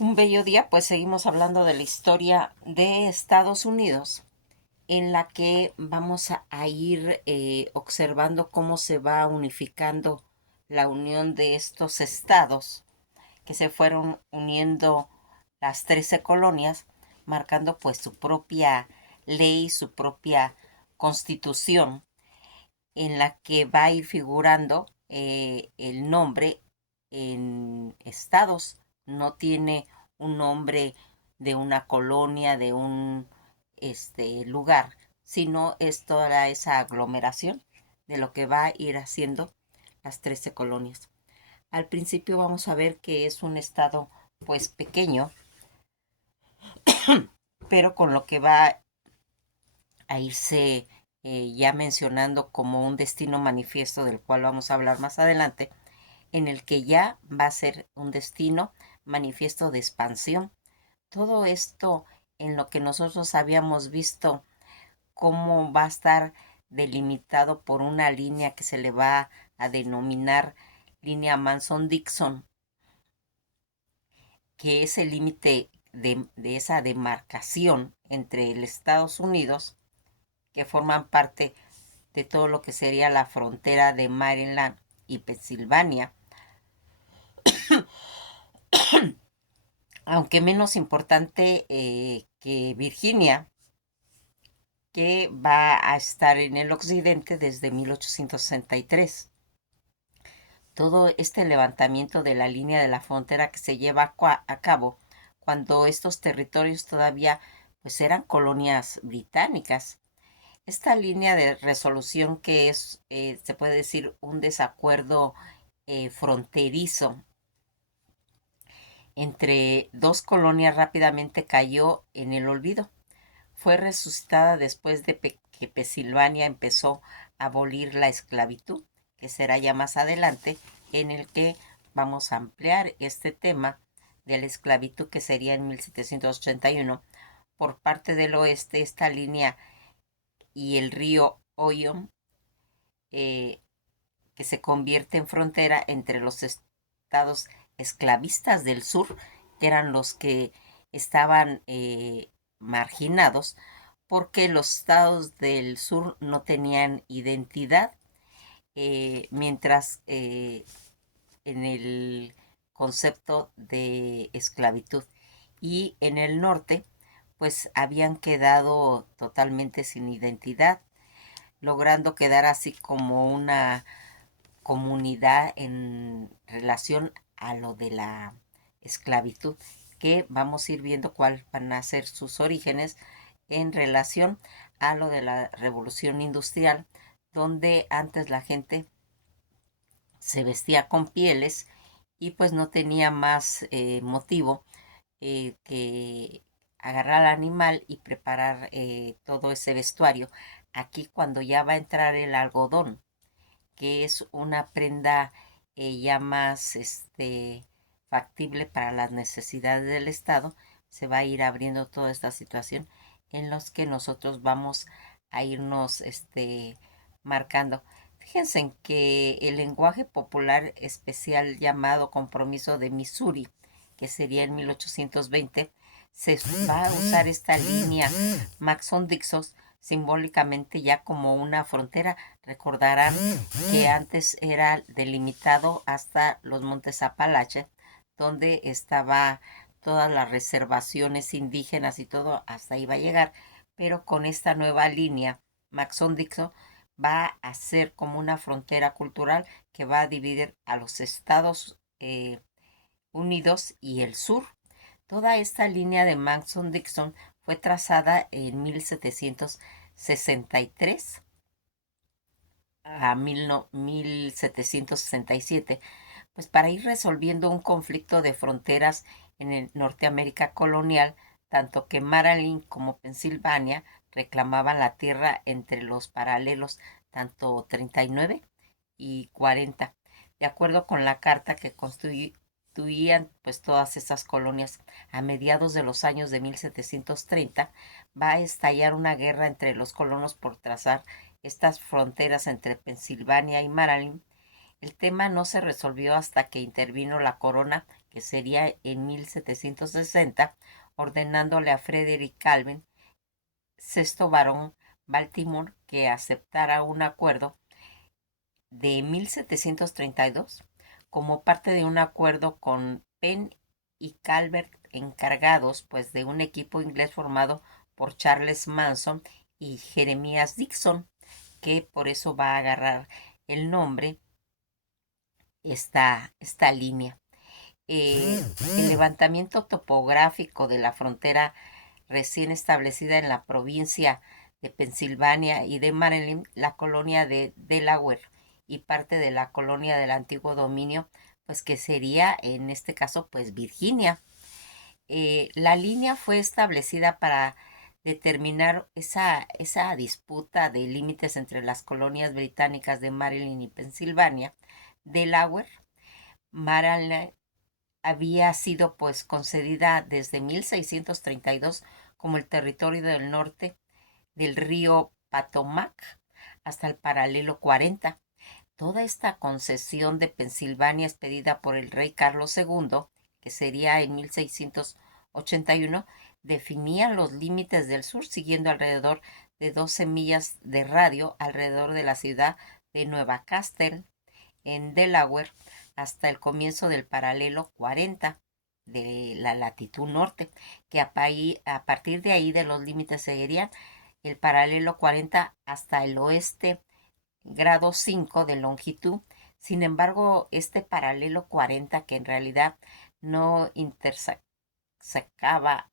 Un bello día, pues seguimos hablando de la historia de Estados Unidos, en la que vamos a ir observando cómo se va unificando la unión de estos estados, que se fueron uniendo las 13 colonias, marcando pues su propia ley, su propia constitución, en la que va a ir figurando el nombre en estados. No tiene un nombre de una colonia, de un lugar, sino es toda esa aglomeración de lo que va a ir haciendo las 13 colonias. Al principio vamos a ver que es un estado pues pequeño, pero con lo que va a irse ya mencionando como un destino manifiesto del cual vamos a hablar más adelante, en el que ya va a ser un destino manifiesto de expansión. Todo esto en lo que nosotros habíamos visto cómo va a estar delimitado por una línea que se le va a denominar línea Manson-Dixon, que es el límite de esa demarcación entre el Estados Unidos, que forman parte de todo lo que sería la frontera de Maryland y Pensilvania, aunque menos importante que Virginia, que va a estar en el occidente desde 1863. Todo este levantamiento de la línea de la frontera que se lleva a cabo cuando estos territorios todavía pues eran colonias británicas. Esta línea de resolución que es, se puede decir, un desacuerdo fronterizo entre dos colonias rápidamente cayó en el olvido. Fue resucitada después de que Pensilvania empezó a abolir la esclavitud, que será ya más adelante, en el que vamos a ampliar este tema de la esclavitud, que sería en 1781, por parte del oeste, esta línea y el río Ohio, eh, que se convierte en frontera entre los estados esclavistas del sur, que eran los que estaban marginados, porque los estados del sur no tenían identidad, mientras en el concepto de esclavitud. Y en el norte, pues habían quedado totalmente sin identidad, logrando quedar así como una comunidad en relación a lo de la esclavitud, que vamos a ir viendo cuáles van a ser sus orígenes en relación a lo de la revolución industrial, donde antes la gente se vestía con pieles y pues no tenía más motivo que agarrar al animal y preparar todo ese vestuario. Aquí cuando ya va a entrar el algodón, que es una prenda ya más factible para las necesidades del Estado, se va a ir abriendo toda esta situación en los que nosotros vamos a irnos marcando. Fíjense en que el lenguaje popular especial llamado Compromiso de Missouri, que sería en 1820, se va a usar esta línea Maxon-Dixon simbólicamente ya como una frontera. Recordarán que antes era delimitado hasta los montes Apalache, donde estaba todas las reservaciones indígenas y todo, hasta ahí va a llegar, pero con esta nueva línea, Maxon-Dixon va a ser como una frontera cultural que va a dividir a los Estados Unidos y el sur. Toda esta línea de Maxon-Dixon fue trazada en 1763 a 1767, pues para ir resolviendo un conflicto de fronteras en el Norteamérica colonial, tanto que Maryland como Pensilvania reclamaban la tierra entre los paralelos tanto 39 y 40, de acuerdo con la carta que constituían pues todas estas colonias. A mediados de los años de 1730 va a estallar una guerra entre los colonos por trazar estas fronteras entre Pensilvania y Maryland, El tema no se resolvió hasta que intervino la corona, que sería en 1760, ordenándole a Frederick Calvin, sexto barón Baltimore, que aceptara un acuerdo de 1732 como parte de un acuerdo con Penn y Calvert, encargados pues de un equipo inglés formado por Charles Manson y Jeremías Dixon, que por eso va a agarrar el nombre esta línea. El levantamiento topográfico de la frontera recién establecida en la provincia de Pensilvania y de Maryland, la colonia de Delaware y parte de la colonia del antiguo dominio, pues que sería en este caso pues Virginia. La línea fue establecida para determinar esa disputa de límites entre las colonias británicas de Maryland y Pensilvania. Delaware, Maryland había sido pues concedida desde 1632 como el territorio del norte del río Potomac hasta el paralelo 40. Toda esta concesión de Pensilvania es pedida por el rey Carlos II, que sería en 1681, definía los límites del sur siguiendo alrededor de 12 millas de radio alrededor de la ciudad de Nueva Castle, en Delaware, hasta el comienzo del paralelo 40 de la latitud norte, que a partir de ahí de los límites seguirían el paralelo 40 hasta el oeste, grado 5 de longitud. Sin embargo, este paralelo 40, que en realidad no intersecaba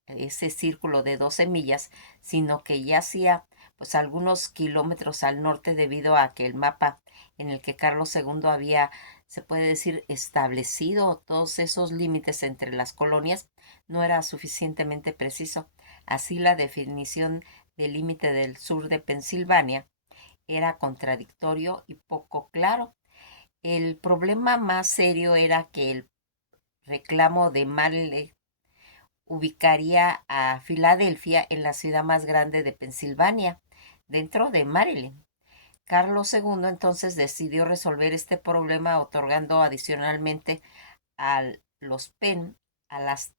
ese círculo de 12 millas, sino que ya hacía pues algunos kilómetros al norte debido a que el mapa en el que Carlos II había, se puede decir, establecido todos esos límites entre las colonias, no era suficientemente preciso. Así la definición del límite del sur de Pensilvania era contradictorio y poco claro. El problema más serio era que el reclamo de Maryland ubicaría a Filadelfia en la ciudad más grande de Pensilvania, dentro de Maryland. Carlos II entonces decidió resolver este problema otorgando adicionalmente a los Penn a las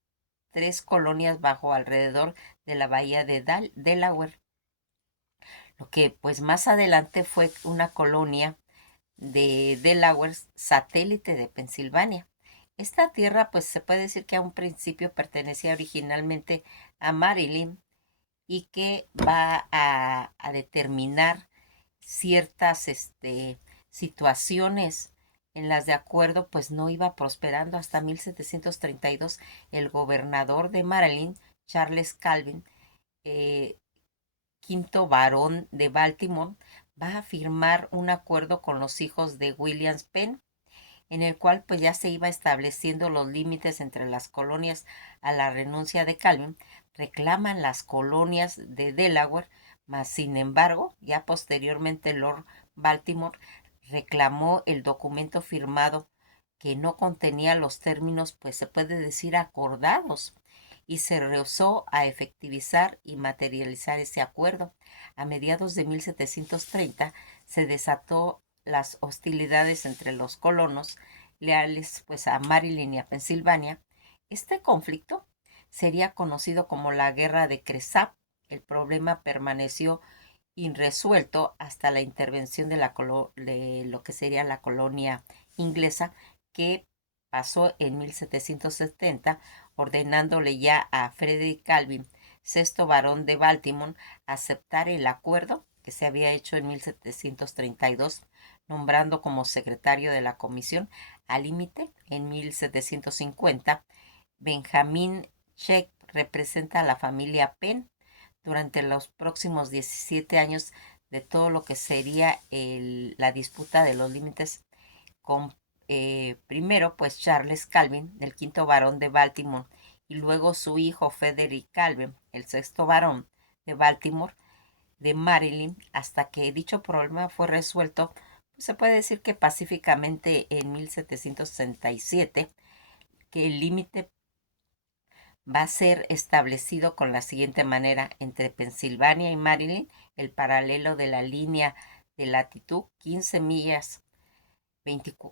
tres colonias bajo alrededor de la bahía de Delaware, lo que pues más adelante fue una colonia de Delaware, satélite de Pensilvania. Esta tierra pues se puede decir que a un principio pertenecía originalmente a Maryland y que va a determinar ciertas situaciones en las de acuerdo pues no iba prosperando hasta 1732 el gobernador de Maryland, Charles Calvin, eh, quinto barón de Baltimore, va a firmar un acuerdo con los hijos de William Penn, en el cual pues ya se iba estableciendo los límites entre las colonias. A la renuncia de Calvin reclaman las colonias de Delaware, mas sin embargo ya posteriormente Lord Baltimore reclamó el documento firmado que no contenía los términos, pues se puede decir, acordados, y se rehusó a efectivizar y materializar ese acuerdo. A mediados de 1730 se desató las hostilidades entre los colonos leales pues a Maryland y a Pensilvania. Este conflicto sería conocido como la Guerra de Cresap. El problema permaneció irresuelto hasta la intervención de lo que sería la colonia inglesa, que pasó en 1770, ordenándole ya a Frederick Calvin, sexto barón de Baltimore, aceptar el acuerdo que se había hecho en 1732, nombrando como secretario de la comisión al límite en 1750. Benjamin Check representa a la familia Penn durante los próximos 17 años de todo lo que sería la disputa de los límites con primero pues Charles Calvin, el quinto barón de Baltimore, y luego su hijo Frederick Calvin, el sexto barón de Baltimore, de Maryland, hasta que dicho problema fue resuelto, pues, se puede decir que pacíficamente en 1767, que el límite va a ser establecido con la siguiente manera: entre Pensilvania y Maryland, el paralelo de la línea de latitud 15 millas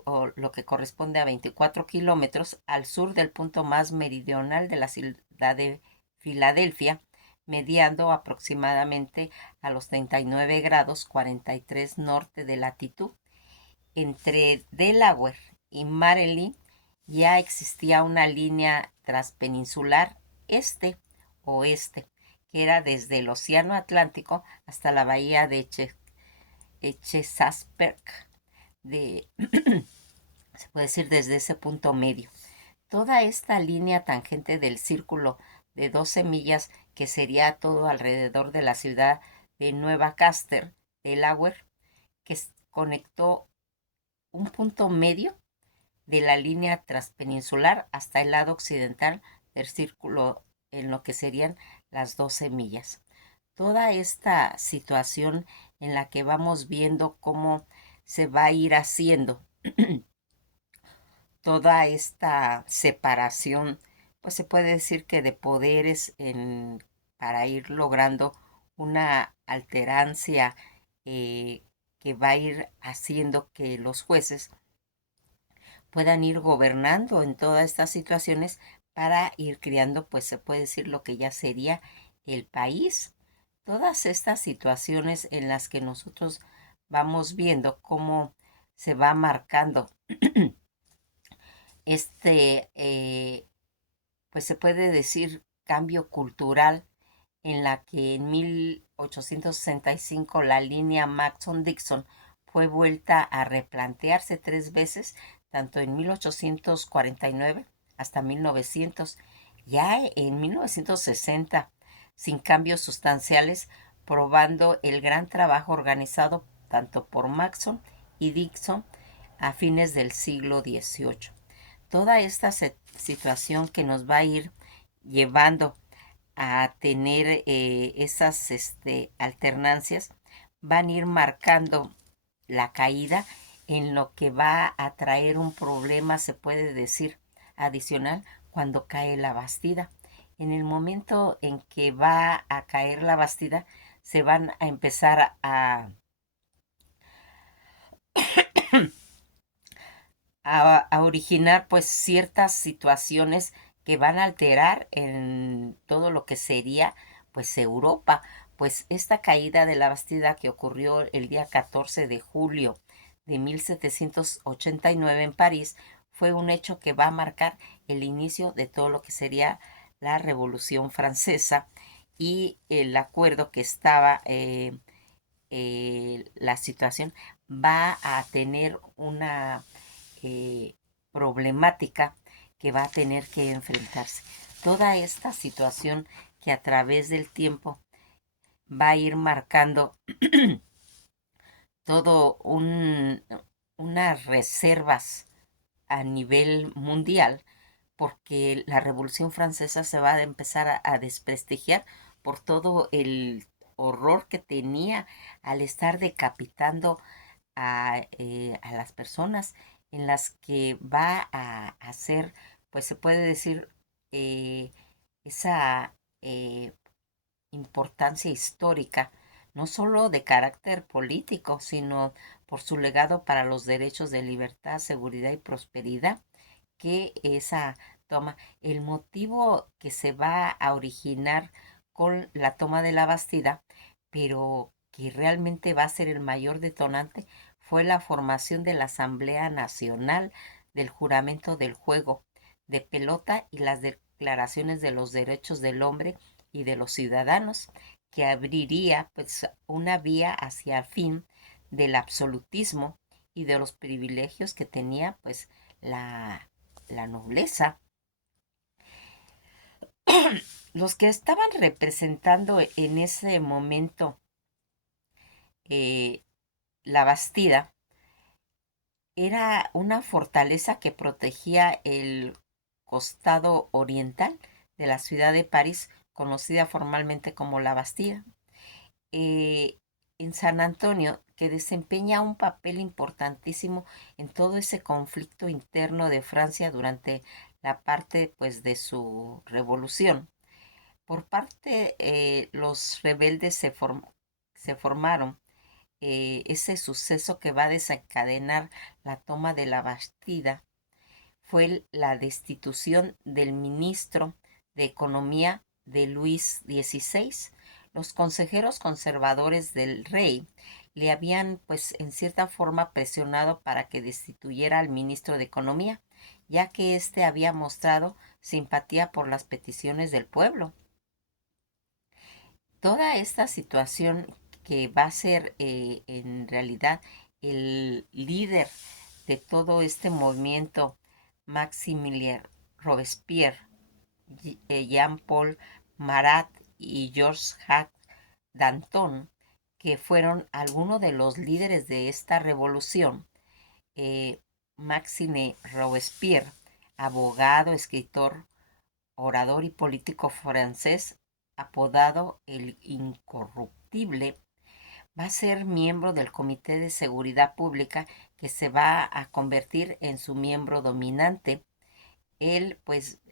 o lo que corresponde a 24 kilómetros al sur del punto más meridional de la ciudad de Filadelfia, mediando aproximadamente a los 39 grados 43 norte de latitud. Entre Delaware y Maryland ya existía una línea transpeninsular este-oeste, que era desde el Océano Atlántico hasta la bahía de Chesapeake, de, se puede decir desde ese punto medio. Toda esta línea tangente del círculo de 12 millas, que sería todo alrededor de la ciudad de Nueva Caster, Delaware, que conectó un punto medio de la línea transpeninsular hasta el lado occidental del círculo en lo que serían las 12 millas. Toda esta situación en la que vamos viendo cómo se va a ir haciendo toda esta separación, pues se puede decir que de poderes para ir logrando una alterancia que va a ir haciendo que los jueces puedan ir gobernando en todas estas situaciones para ir creando, pues se puede decir lo que ya sería el país. Todas estas situaciones en las que nosotros vamos viendo cómo se va marcando pues se puede decir cambio cultural en la que en 1865 la línea Mason-Dixon fue vuelta a replantearse 3 veces, tanto en 1849 hasta 1900, ya en 1960, sin cambios sustanciales, probando el gran trabajo organizado tanto por Mason y Dixon a fines del siglo XVIII. Toda esta situación que nos va a ir llevando a tener esas alternancias van a ir marcando la caída en lo que va a traer un problema, se puede decir, adicional cuando cae la Bastida. En el momento en que va a caer la Bastida, se van a empezar a originar pues ciertas situaciones que van a alterar en todo lo que sería pues Europa. Pues esta caída de la Bastida que ocurrió el día 14 de julio de 1789 en París fue un hecho que va a marcar el inicio de todo lo que sería la Revolución Francesa y el acuerdo que estaba, la situación va a tener una eh, problemática que va a tener que enfrentarse. Toda esta situación que a través del tiempo va a ir marcando todo unas reservas a nivel mundial, porque la Revolución Francesa se va a empezar a desprestigiar por todo el horror que tenía al estar decapitando a las personas, en las que va a hacer, pues se puede decir, esa importancia histórica, no solo de carácter político, sino por su legado para los derechos de libertad, seguridad y prosperidad que esa toma. El motivo que se va a originar con la toma de la Bastida, pero que realmente va a ser el mayor detonante, fue la formación de la Asamblea Nacional del Juramento del Juego de Pelota y las declaraciones de los derechos del hombre y de los ciudadanos, que abriría pues una vía hacia el fin del absolutismo y de los privilegios que tenía pues la nobleza. Los que estaban representando en ese momento eh, la Bastida era una fortaleza que protegía el costado oriental de la ciudad de París, conocida formalmente como la Bastida. eh, en San Antonio, que desempeña un papel importantísimo en todo ese conflicto interno de Francia durante la parte pues de su revolución. Por parte, los rebeldes se formaron ese suceso que va a desencadenar la toma de la Bastida fue la destitución del ministro de Economía de Luis XVI. Los consejeros conservadores del rey le habían, pues, en cierta forma presionado para que destituyera al ministro de Economía, ya que éste había mostrado simpatía por las peticiones del pueblo. Toda esta situación que va a ser en realidad el líder de todo este movimiento, Maximilien Robespierre, Jean-Paul Marat y Georges Danton, que fueron algunos de los líderes de esta revolución. Maxime Robespierre, abogado, escritor, orador y político francés, apodado el Incorruptible, va a ser miembro del Comité de Seguridad Pública, que se va a convertir en su miembro dominante. Él pues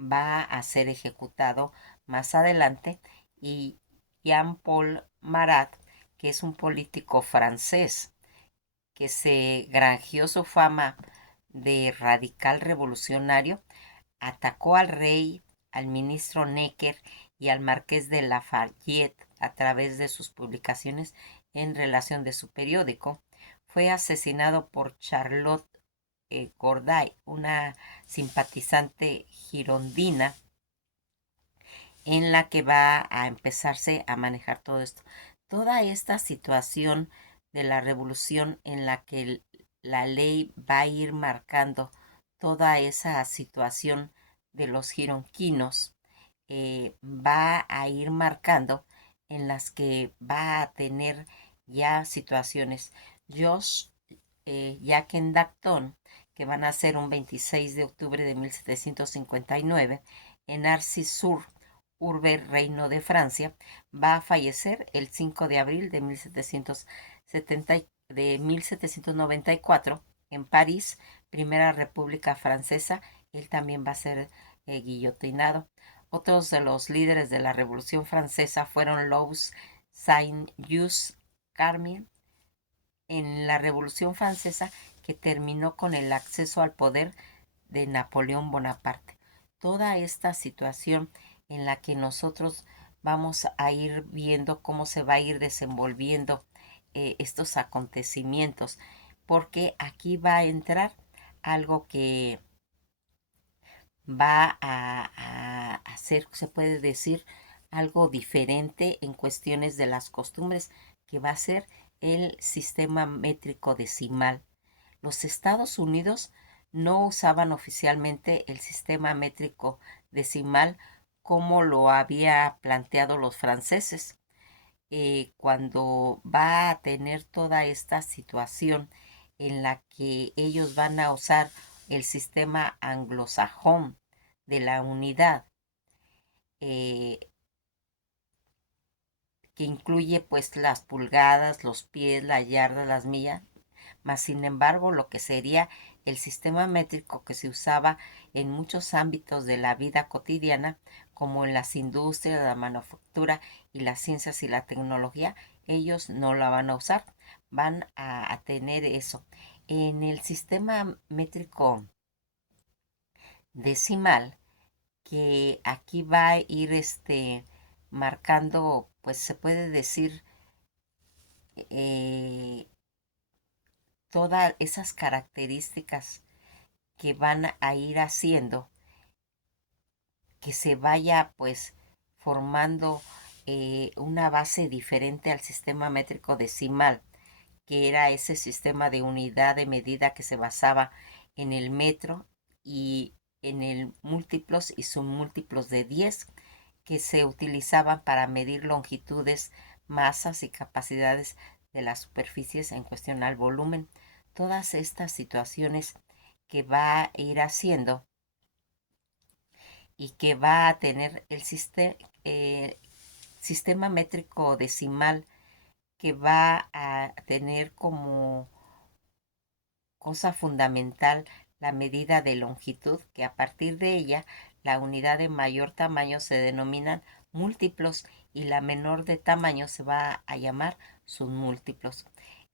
va a ser ejecutado más adelante, y Jean-Paul Marat, que es un político francés que se granjeó su fama de radical revolucionario, atacó al rey, al ministro Necker y al marqués de Lafayette a través de sus publicaciones en relación de su periódico. Fue asesinado por Charlotte Corday, una simpatizante girondina, en la que va a empezarse a manejar todo esto. Toda esta situación de la revolución en la que la ley va a ir marcando toda esa situación de los gironquinos, va a ir marcando en las que va a tener ya situaciones. Josh Jacques Danton, que van a ser un 26 de octubre de 1759 en Arcis-sur Urbe, Reino de Francia, va a fallecer el 5 de abril de 1794 en París, Primera República Francesa. Él también va a ser guillotinado. Otros de los líderes de la Revolución Francesa fueron Louis Saint-Just Carmine en la Revolución Francesa, que terminó con el acceso al poder de Napoleón Bonaparte. Toda esta situación en la que nosotros vamos a ir viendo cómo se va a ir desenvolviendo estos acontecimientos, porque aquí va a entrar algo que va a hacer, se puede decir, algo diferente en cuestiones de las costumbres, que va a ser el sistema métrico decimal. Los Estados Unidos no usaban oficialmente el sistema métrico decimal como lo había planteado los franceses. Cuando va a tener toda esta situación en la que ellos van a usar el sistema anglosajón de la unidad, eh, que incluye pues las pulgadas, los pies, la yarda, las millas, más sin embargo lo que sería el sistema métrico que se usaba en muchos ámbitos de la vida cotidiana, como en las industrias, la manufactura y las ciencias y la tecnología, ellos no la van a usar, van a tener eso. En el sistema métrico decimal, que aquí va a ir marcando, pues se puede decir, eh, todas esas características que van a ir haciendo que se vaya pues formando una base diferente al sistema métrico decimal, que era ese sistema de unidad de medida que se basaba en el metro y en el múltiplos y submúltiplos de 10, que se utilizaban para medir longitudes, masas y capacidades de las superficies en cuestión al volumen. Todas estas situaciones que va a ir haciendo y que va a tener el sistema métrico decimal, que va a tener como cosa fundamental la medida de longitud, que a partir de ella la unidad de mayor tamaño se denominan múltiplos y la menor de tamaño se va a llamar submúltiplos.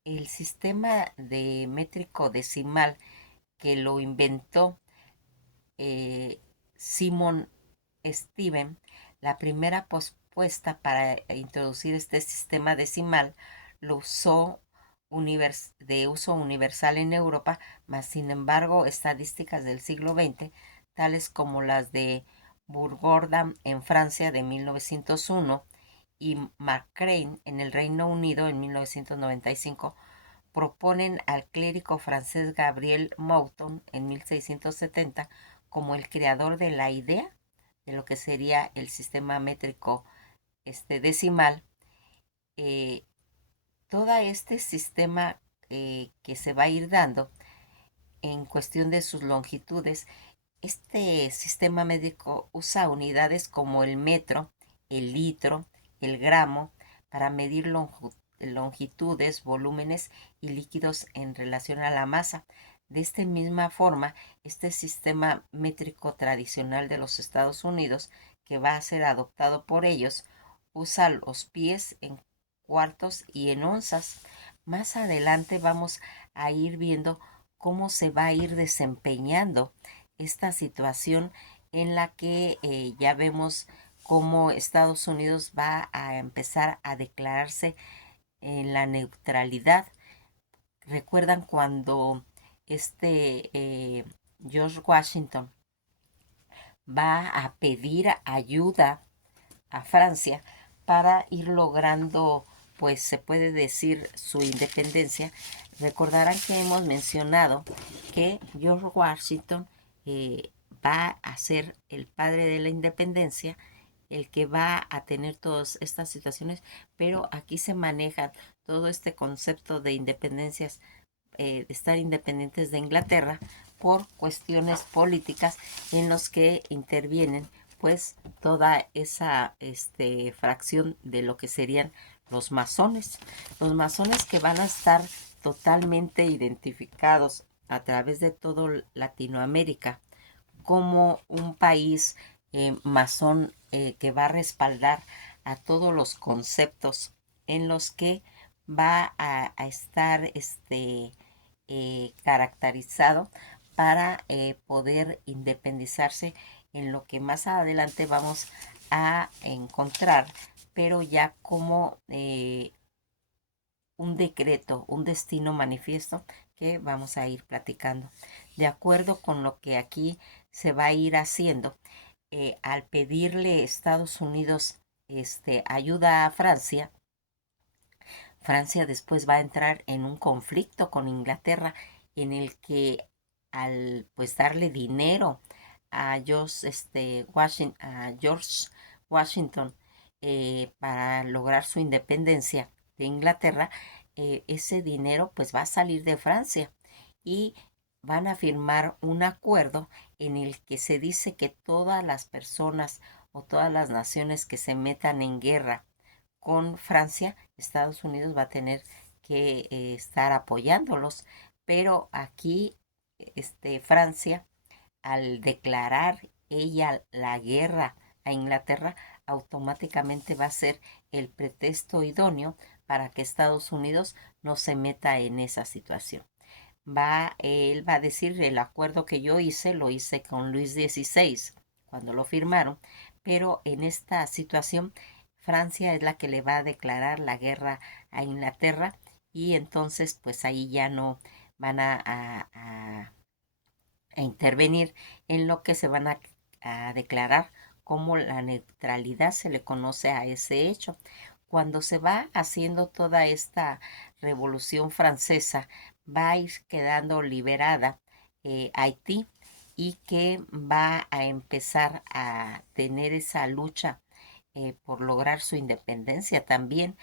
El sistema de métrico decimal que lo inventó Simon Steven, la primera propuesta para introducir este sistema decimal lo usó de uso universal en Europa, mas sin embargo estadísticas del siglo XX, tales como las de Bourgordam en Francia de 1901 y McCrane en el Reino Unido en 1995, proponen al clérigo francés Gabriel Mouton en 1670 como el creador de la idea de lo que sería el sistema métrico decimal. eh, Todo este sistema que se va a ir dando en cuestión de sus longitudes, este sistema métrico usa unidades como el metro, el litro, el gramo para medir longitudes, volúmenes y líquidos en relación a la masa. De esta misma forma, este sistema métrico tradicional de los Estados Unidos, que va a ser adoptado por ellos, usa los pies en cuartos y en onzas. Más adelante vamos a ir viendo cómo se va a ir desempeñando esta situación en la que ya vemos cómo Estados Unidos va a empezar a declararse en la neutralidad. ¿Recuerdan cuando George Washington va a pedir ayuda a Francia para ir logrando, pues se puede decir, su independencia? Recordarán que hemos mencionado que George Washington va a ser el padre de la independencia, el que va a tener todas estas situaciones, pero aquí se maneja todo este concepto de independencias, de estar independientes de Inglaterra por cuestiones políticas en los que intervienen pues toda esa fracción de lo que serían los masones que van a estar totalmente identificados a través de todo Latinoamérica como un país masón que va a respaldar a todos los conceptos en los que va a estar caracterizado para poder independizarse en lo que más adelante vamos a encontrar, pero ya como un decreto, un destino manifiesto que vamos a ir platicando. De acuerdo con lo que aquí se va a ir haciendo, al pedirle Estados Unidos ayuda a Francia, Francia después va a entrar en un conflicto con Inglaterra en el que al pues darle dinero a George Washington para lograr su independencia de Inglaterra, ese dinero pues va a salir de Francia y van a firmar un acuerdo en el que se dice que todas las personas o todas las naciones que se metan en guerra con Francia, Estados Unidos va a tener que estar apoyándolos, pero aquí Francia, al declarar ella la guerra a Inglaterra, automáticamente va a ser el pretexto idóneo para que Estados Unidos no se meta en esa situación. Él va a decir, el acuerdo que yo hice, lo hice con Luis XVI cuando lo firmaron, pero en esta situación Francia es la que le va a declarar la guerra a Inglaterra y entonces pues ahí ya no van a intervenir en lo que se van a declarar como la neutralidad, se le conoce a ese hecho. Cuando se va haciendo toda esta revolución francesa, va a ir quedando liberada Haití y que va a empezar a tener esa lucha por lograr su independencia también.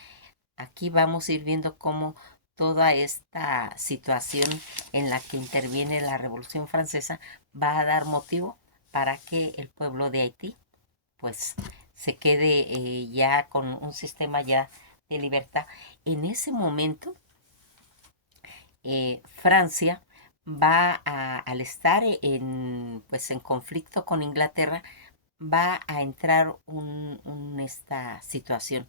Aquí vamos a ir viendo cómo toda esta situación en la que interviene la Revolución Francesa va a dar motivo para que el pueblo de Haití pues se quede ya con un sistema ya de libertad. En ese momento Francia al estar pues en conflicto con Inglaterra, va a entrar esta situación.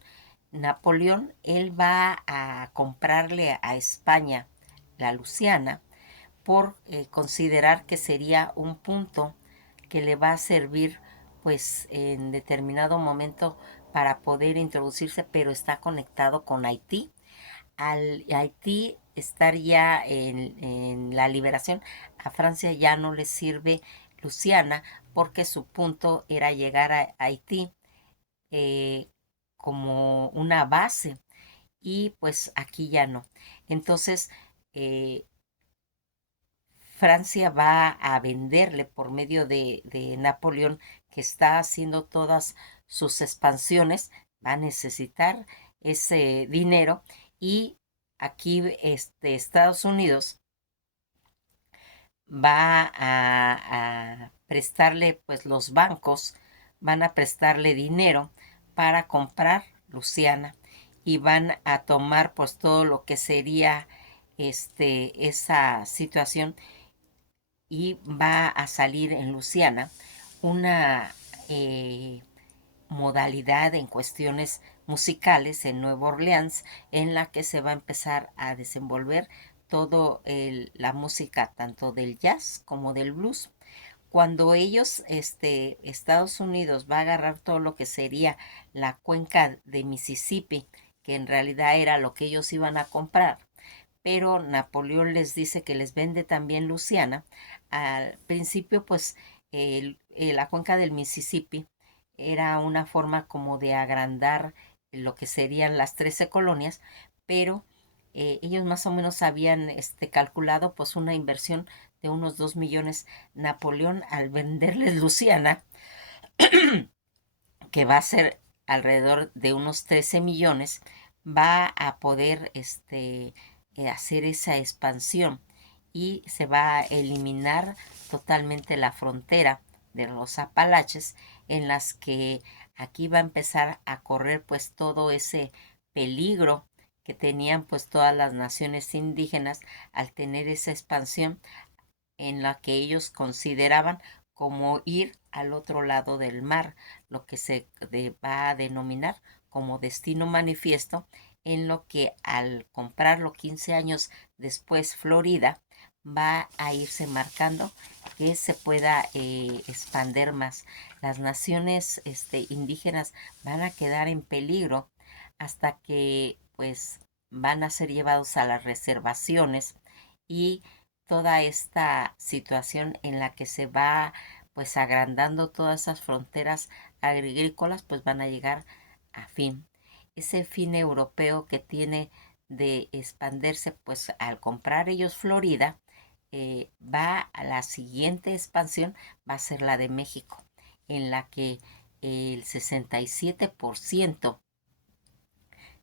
Napoleón, él va a comprarle a España la Luisiana por considerar que sería un punto que le va a servir pues en determinado momento para poder introducirse, pero está conectado con Haití. Al Haití estar ya en la liberación, a Francia ya no le sirve Luisiana porque su punto era llegar a Haití eh, como una base y pues aquí ya no. Entonces, eh, Francia va a venderle por medio de Napoleón, que está haciendo todas sus expansiones, va a necesitar ese dinero y aquí Estados Unidos va a prestarle, pues los bancos van a prestarle dinero para comprar Luisiana y van a tomar pues todo lo que sería esa situación y va a salir en Luisiana una modalidad en cuestiones musicales en Nueva Orleans en la que se va a empezar a desenvolver todo la música tanto del jazz como del blues. Cuando ellos, Estados Unidos va a agarrar todo lo que sería la cuenca de Mississippi, que en realidad era lo que ellos iban a comprar, pero Napoleón les dice que les vende también Luisiana. Al principio, pues la cuenca del Mississippi era una forma como de agrandar lo que serían las 13 colonias, pero ellos más o menos habían calculado pues una inversión de unos 2 millones. Napoleón, al venderles Luisiana, que va a ser alrededor de unos 13 millones, va a poder hacer esa expansión y se va a eliminar totalmente la frontera de los Apalaches, en las que aquí va a empezar a correr pues todo ese peligro que tenían pues todas las naciones indígenas al tener esa expansión en la que ellos consideraban como ir al otro lado del mar, lo que va a denominar como destino manifiesto, en lo que al comprarlo 15 años después Florida va a irse marcando que se pueda expander más. Las naciones indígenas van a quedar en peligro hasta que pues van a ser llevados a las reservaciones y toda esta situación en la que se va pues agrandando todas esas fronteras agrícolas pues van a llegar a fin. Ese fin europeo que tiene de expandirse pues al comprar ellos Florida, va a la siguiente expansión, va a ser la de México, en la que el 67%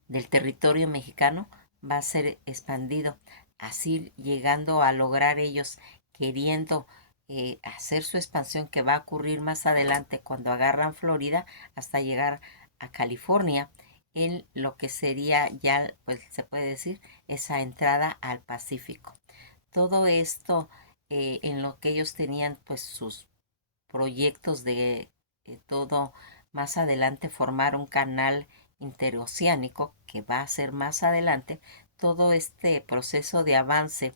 del territorio mexicano va a ser expandido, así llegando a lograr ellos queriendo hacer su expansión que va a ocurrir más adelante cuando agarran Florida hasta llegar a California en lo que sería ya, pues se puede decir, esa entrada al Pacífico. Todo esto en lo que ellos tenían pues sus proyectos de todo más adelante formar un canal interoceánico que va a ser más adelante todo este proceso de avance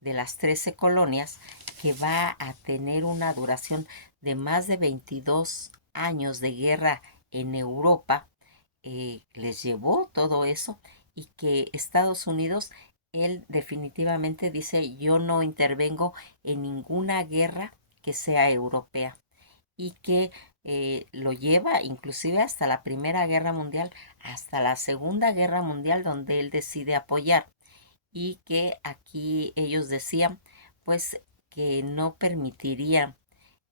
de las 13 colonias que va a tener una duración de más de 22 años de guerra en Europa. Les llevó todo eso y que Estados Unidos, él definitivamente dice, yo no intervengo en ninguna guerra que sea europea y que lo lleva inclusive hasta la Primera Guerra Mundial, hasta la Segunda Guerra Mundial, donde él decide apoyar y que aquí ellos decían pues que no permitirían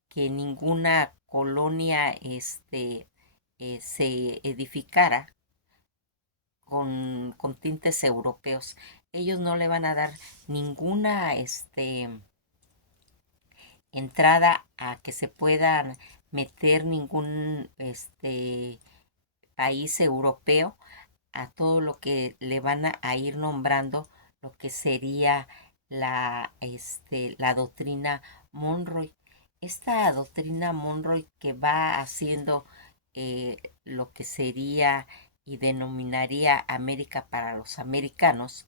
que ninguna colonia se edificara con tintes europeos. Ellos no le van a dar ninguna entrada a que se puedan meter ningún país europeo a todo lo que le van a ir nombrando lo que sería la doctrina Monroe. Esta doctrina Monroe que va haciendo lo que sería y denominaría América para los americanos,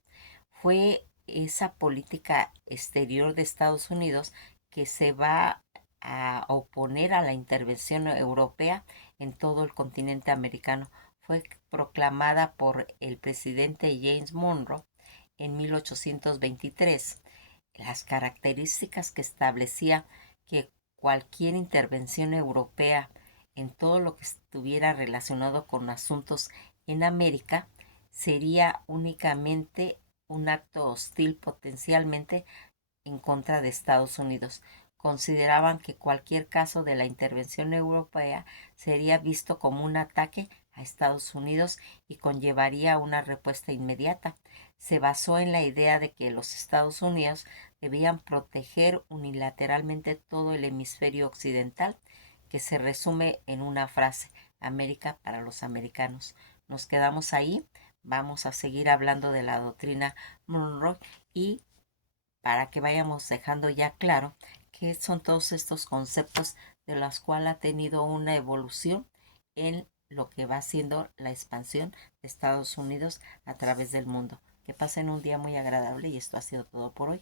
fue esa política exterior de Estados Unidos que se va a oponer a la intervención europea en todo el continente americano. Fue proclamada por el presidente James Monroe en 1823. Las características que establecía que cualquier intervención europea en todo lo que estuviera relacionado con asuntos en América sería únicamente un acto hostil potencialmente en contra de Estados Unidos. Consideraban que cualquier caso de la intervención europea sería visto como un ataque a Estados Unidos y conllevaría una respuesta inmediata. Se basó en la idea de que los Estados Unidos debían proteger unilateralmente todo el hemisferio occidental, que se resume en una frase: América para los americanos. Nos quedamos ahí, vamos a seguir hablando de la doctrina Monroe y para que vayamos dejando ya claro qué son todos estos conceptos de los cuales ha tenido una evolución en lo que va siendo la expansión de Estados Unidos a través del mundo. Que pasen un día muy agradable y esto ha sido todo por hoy.